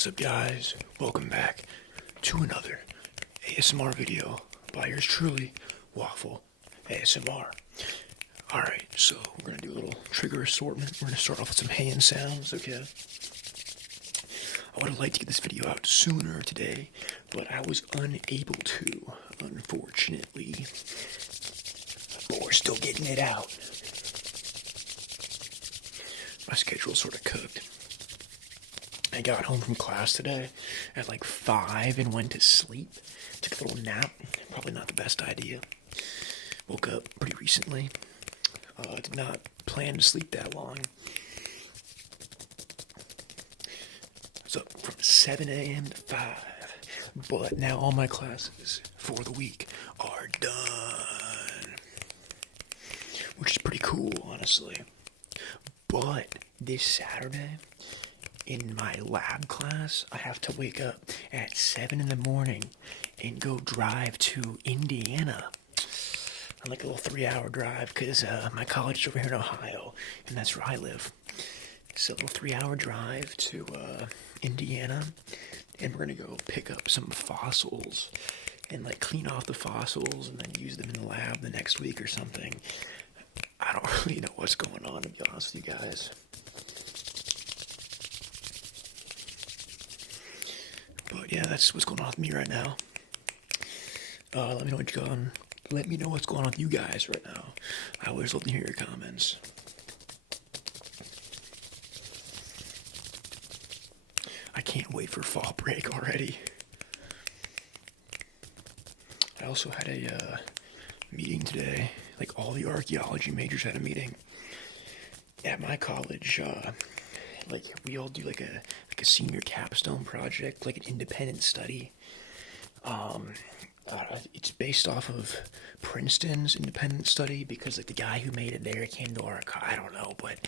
What's up, guys? Welcome back to another ASMR video by yours truly, Waffle ASMR. Alright, so we're going to do a little trigger assortment. We're going to start off with some hand sounds, okay? I would have liked to get this video out sooner today, but I was unable to, unfortunately. But we're still getting it out. My schedule's sort of cooked. I got home from class today at like 5 and went to sleep. Took a little nap. Probably not the best idea. Woke up pretty recently. Did not plan to sleep that long. So from 7 a.m. to 5. But now all my classes for the week are done. Which is pretty cool, honestly. But this Saturday, in my lab class, I have to wake up at 7 in the morning and go drive to Indiana. On like a little 3-hour drive, because my college is over here in Ohio, and that's where I live. So a little 3-hour drive to Indiana, and we're going to go pick up some fossils and like clean off the fossils and then use them in the lab the next week or something. I don't really know what's going on, to be honest with you guys. But yeah, that's what's going on with me right now. Let me know what's going on with you guys right now. I always love to hear your comments. I can't wait for fall break already. I also had a meeting today. Like all the archaeology majors had a meeting at my college. Like we all do like a senior capstone project, like an independent study. It's based off of Princeton's independent study because like the guy who made it there came to our, I don't know, but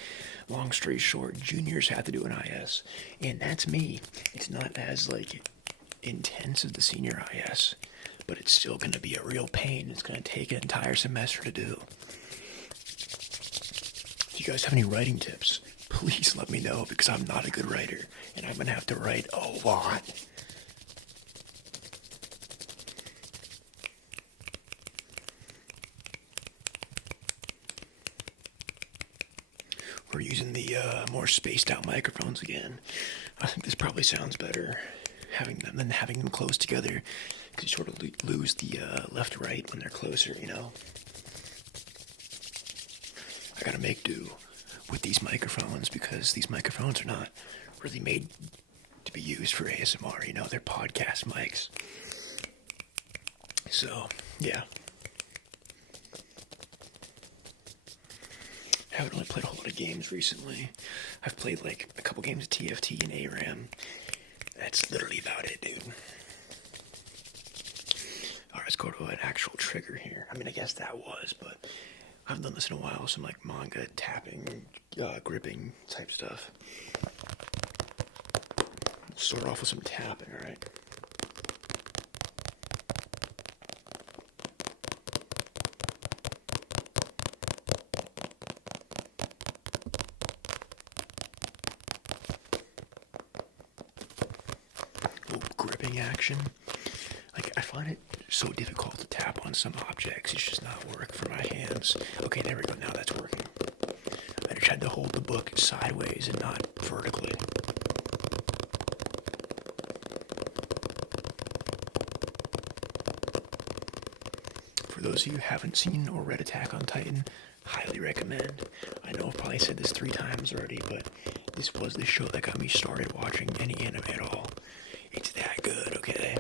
long story short, juniors have to do an IS, and that's me. It's not as like intense as the senior IS, but it's still going to be a real pain. It's going to take an entire semester to do. If you guys have any writing tips, please let me know, because I'm not a good writer, and I'm going to have to write a lot. We're using the more spaced out microphones again. I think this probably sounds better than having them close together, because you sort of lose the left-right when they're closer, you know? I gotta make do with these microphones, because these microphones are not really made to be used for ASMR, you know? They're podcast mics. So, yeah. I haven't really played a whole lot of games recently. I've played like a couple games of TFT and ARAM. That's literally about it, dude. Alright, let's go to an actual trigger here. I mean, I guess that was, but I haven't done this in a while. Some like manga tapping, gripping type stuff. Let's start off with some tapping, alright? Gripping action. Like, I find it so difficult to tap on some objects. It's just not work for my hands. Okay, there we go. Now that's working. I just had to hold the book sideways and not vertically. For those of you who haven't seen or read Attack on Titan, highly recommend. I know I've probably said this 3 times already, but this was the show that got me started watching any anime at all. It's that good, okay?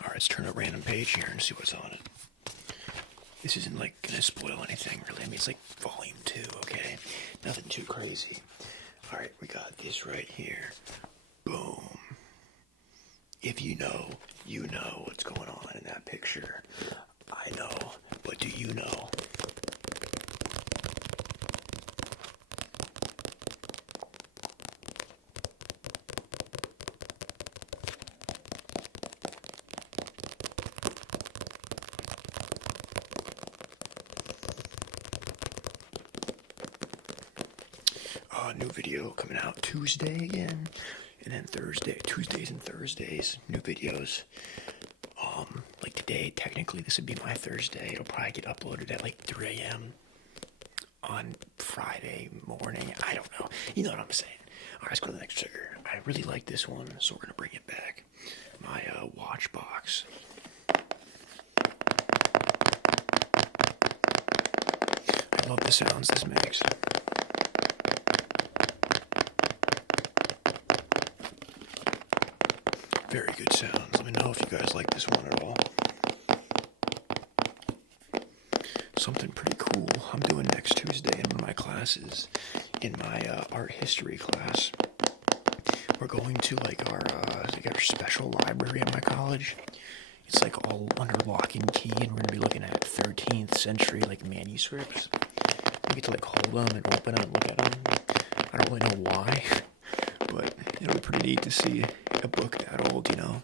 Alright, let's turn a random page here and see what's on it. This isn't like gonna spoil anything, really. I mean, it's like volume 2, okay? Nothing too crazy. Alright, we got this right here. Boom. If you know, you know what's going on in that picture. I know, but do you know? New video coming out Tuesday again, and then Tuesdays and Thursdays, new videos. Like today, technically this would be my Thursday. It'll probably get uploaded at like 3 a.m. on Friday morning. I don't know. You know what I'm saying. Alright, let's go to the next trigger. I really like this one, so we're going to bring it back. My watch box. I love the sounds this makes. Very good sounds. Let me know if you guys like this one at all. Something pretty cool I'm doing next Tuesday in one of my classes, in my art history class. We're going to like our special library at my college. It's like all under lock and key, and we're going to be looking at 13th century like manuscripts. We get to like hold them and open them and look at them. I don't really know why, but it'll be pretty neat to see a book that old, you know.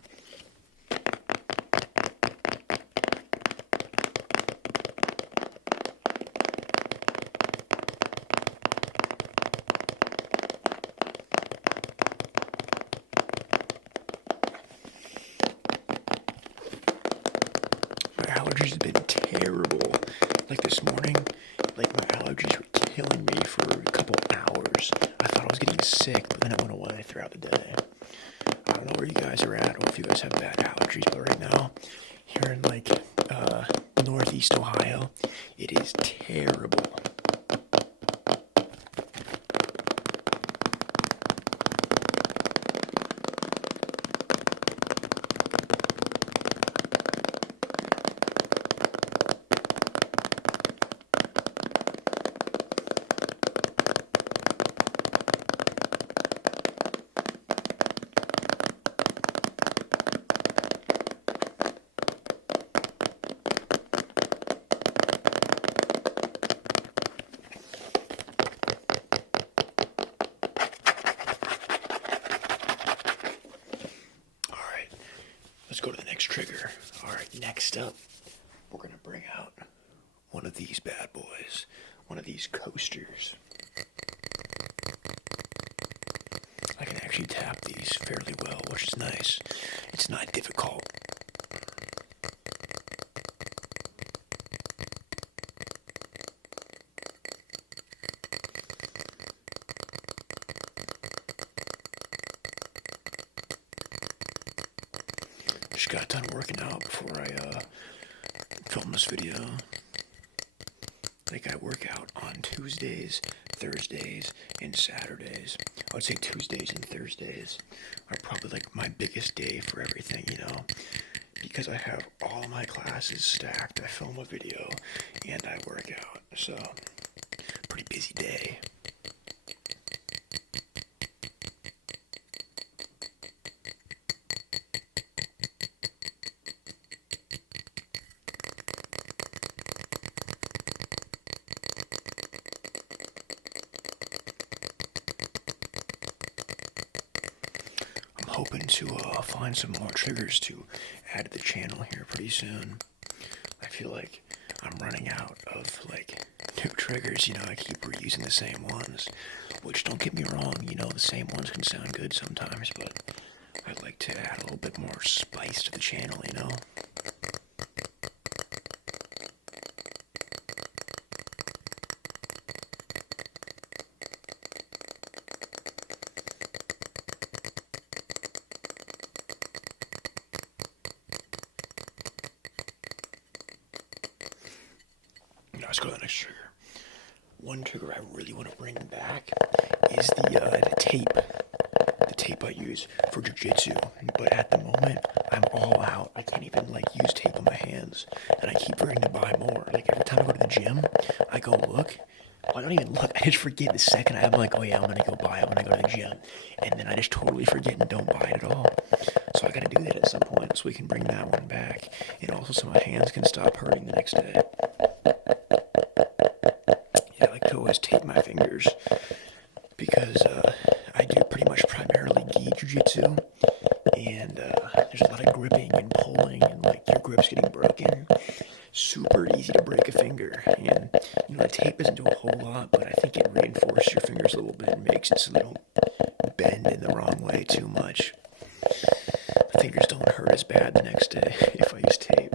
My allergies have been terrible. Like this morning, like my allergies were killing me for a couple hours. I thought I was getting sick, but then it went away throughout the day. I don't know where you guys are at, or if you guys have bad allergies, but right now, here in like northeast Ohio, it is terrible. Let's go to the next trigger. Alright, next up, we're going to bring out one of these bad boys. One of these coasters. I can actually tap these fairly well, which is nice. It's not difficult. Just got done working out before I filmed this video. Like I work out on Tuesdays, Thursdays, and Saturdays. I would say Tuesdays and Thursdays are probably like my biggest day for everything, you know, because I have all my classes stacked. I film a video and I work out, so pretty busy day. Hoping to find some more triggers to add to the channel here pretty soon. I feel like I'm running out of like new triggers, you know. I keep reusing the same ones, which, don't get me wrong, you know, the same ones can sound good sometimes, but I'd like to add a little bit more spice to the channel, you know. Let's go to the next trigger. One trigger I really want to bring back is the tape. The tape I use for jiu-jitsu. But at the moment, I'm all out. I can't even like use tape on my hands. And I keep forgetting to buy more. Like every time I go to the gym, I go look. Well, I don't even look. I just forget the second I'm like, oh yeah, I'm going to go buy it when I go to the gym. And then I just totally forget and don't buy it at all. So I got to do that at some point so we can bring that one back. And also so my hands can stop hurting the next day. To always tape my fingers because I do pretty much primarily gi jiu-jitsu, and there's a lot of gripping and pulling and like your grip's getting broken. Super easy to break a finger, and you know, the tape doesn't do a whole lot, but I think it reinforces twists your fingers a little bit and makes it so they don't bend in the wrong way too much. Fingers don't hurt as bad the next day if I use tape.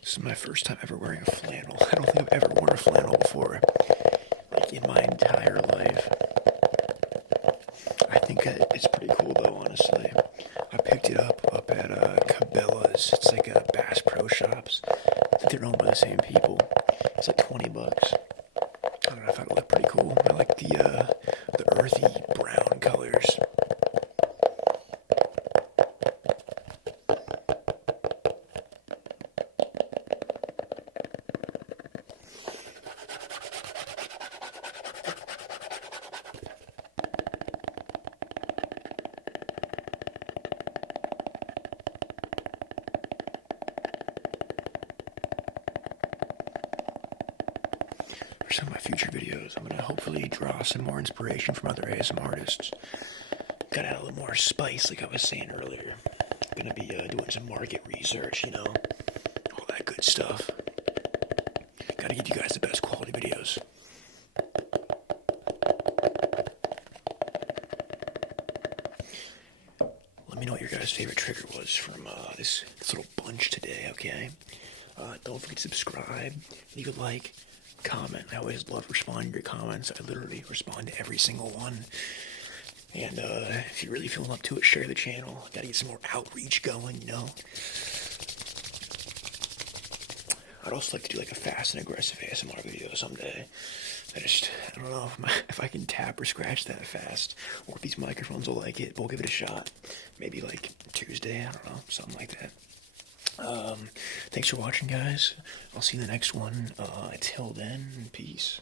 This is my first time ever wearing a flannel. I don't think I've ever worn a flannel before, like in my entire life. I think it's pretty cool though, honestly. I picked it up at Cabela's. It's like a Bass Pro Shops. I think they're owned by the same people. It's like $20. I don't know, I thought it looked pretty cool. I like the earthy brown colors. For some of my future videos, I'm going to hopefully draw some more inspiration from other ASM artists. Gotta add a little more spice, like I was saying earlier. Gonna be doing some market research, all that good stuff. Gotta give you guys the best quality videos. Let me know what your guys' favorite trigger was from this little bunch today, okay? Don't forget to subscribe, leave a like, comment. I always love responding to your comments. I literally respond to every single one. And if you're really feeling up to it, share the channel. Gotta get some more outreach going, I'd also like to do like a fast and aggressive ASMR video someday. I don't know if I can tap or scratch that fast, or if these microphones will like it. We'll give it a shot. Maybe like Tuesday, I don't know, something like that. Thanks for watching, guys. I'll see you in the next one. Till then, peace.